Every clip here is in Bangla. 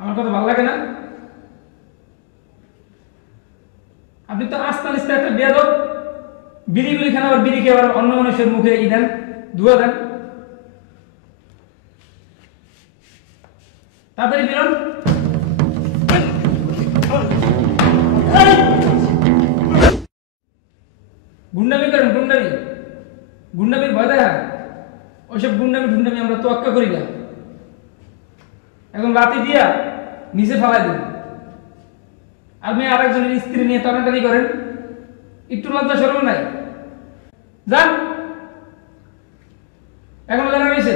আমার কথা ভালো লাগে না? আপনি তো আস্তে আস্তে একটা বেয়াদব। বিড়িগুলি খান, আবার বিড়ি খেয়ে আবার অন্য মানুষের মুখে ই দেন, ধুয়া দেন। তাড়াতাড়ি বেরোন। গুন্ডামি করেন, গুন্ডামি। গুন্ডামির ভয় দেখা। ওইসব গুন্ডামি আমরা তোয়াক্কা করি না। এখন লাথি দিয়া নিচে ফালাই দিন। আপনি আরেকজনের স্ত্রী নিয়ে টানাটানি করেন, একটু লজ্জা শরম নাই? যান, এখনো জানা গেছে?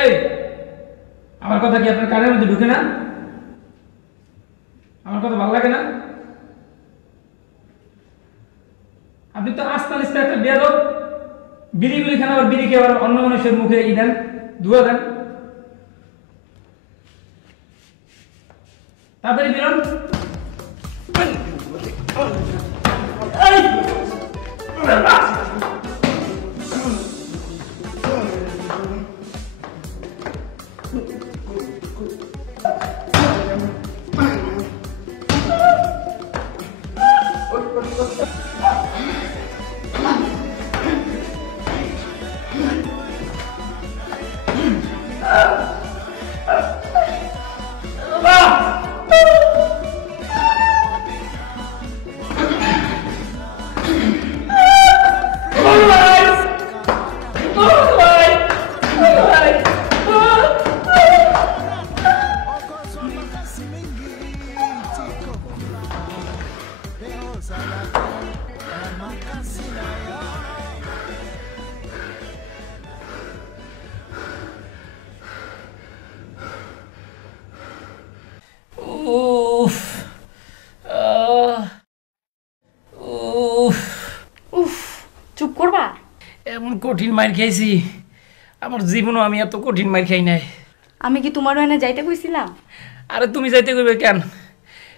এই, আমার কথা কি আপনার কানের মধ্যে ঢুকে না? আমার কথা ভালো লাগে না? আপনি তো আস্তে আস্তে একটা বেয়াদব। বিড়িগুলি খান, আবার বিড়ি খেয়ে আবার অন্য মানুষের মুখে ই দেন, ধুয়া দেন। তাড়াতাড়ি বেরোন। উফ, উফ, উফ, চুপ করবা? এমন কঠিন মার খাইছি, আমার জীবনও আমি এত কঠিন মার খাই নাই। আমি কি তোমার এনে যাইতে কইছিলাম? আরে তুমি যাইতে কইবে কেন?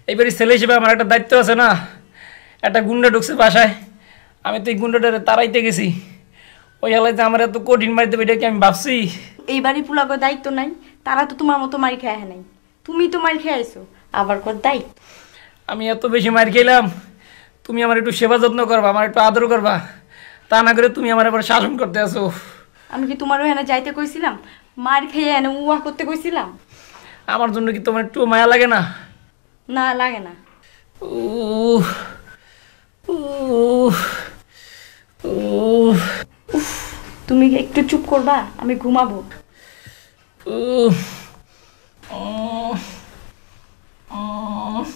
এইবারে ছেলে হিসেবে আমার একটা দায়িত্ব আছে না? একটা গুন্ডা ঢুকছে বাসায়, আমি তো এই গুন্ডাটারে তাড়াইতে গেছি। ওই এলাকায় যে আমার এত কঠিন মার দেবে এটা কি আমি ভাবছি? এই বাড়ি পুলাগো দায়িত্ব নাই, তারা তো তোমার মতো মারি খেয়ে নাই, তুমি তো মারি খেয়ে আইছো, আবার কর দায়িত্ব। আমি এত বেশি মার খেলাম, তুমি আমার একটু সেবা যত্ন করবা, আমার একটু আদর করবা, তা না করে তুমি আমার এবার শাসন করতে আসো। আমি কি তোমার এনে যাইতে কইছিলাম? মার খেয়ে এনে উয়া করতে কইছিলাম? আমার জন্য কি তোমার একটু মায়া লাগে না? না, লাগে না। উফ, উফ, উফ, উফ, তুমি কি একটু চুপ করবা? আমি ঘুমাবো। উফ, উফ, উফ।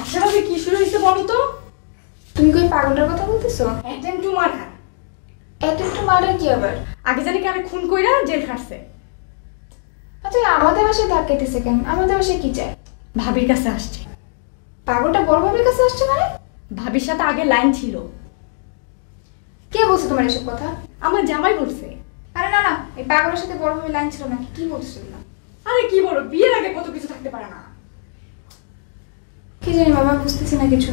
আচ্ছা ভাবি, কি শুরু হয়েছে বলো তো? তুমি কি ওই পাগলটার কথা বলতেছো? Attempt to murder. Attempt to murder কি আবার? আগে জানি কারে খুন কইরা জেল খাটছে। আচ্ছা, আমাদের বাসায় ধাক্কাইতেছে কেন? আমাদের বাসায় কি চায়? ভাবির কাছে আসছে। পাগলটা বড় ভাবির কাছে আসছে মানে? ভাবির সাথে আগে লাইন ছিল। কে বলছে তোমার এসব কথা? আমার জামাই বলছে। আরে না না, এই পাগলের সাথে বড় ভাবির লাইন ছিল নাকি? কি বলছো না? আরে কি বলো, বিয়ের আগে কত কিছু থাকতে পারে না। কি জানি বাবা, বুঝতেছি না কিছু।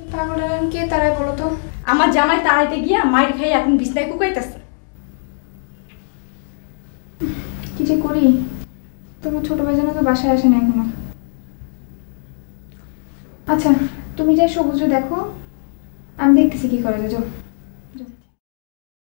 এই পাগলটা কে তারাই বলো তো? আমার জামাই তাড়াইতে গিয়া মাইর খাই এখন বিছনায় কুকাইতেছে। কি যে করি? তোমার ছোট ভাই যেন তো বাসায় আসে না এখনো। আচ্ছা, তুমি যাই সবুজ দেখো, আমি দেখতেছি কি করা যায়।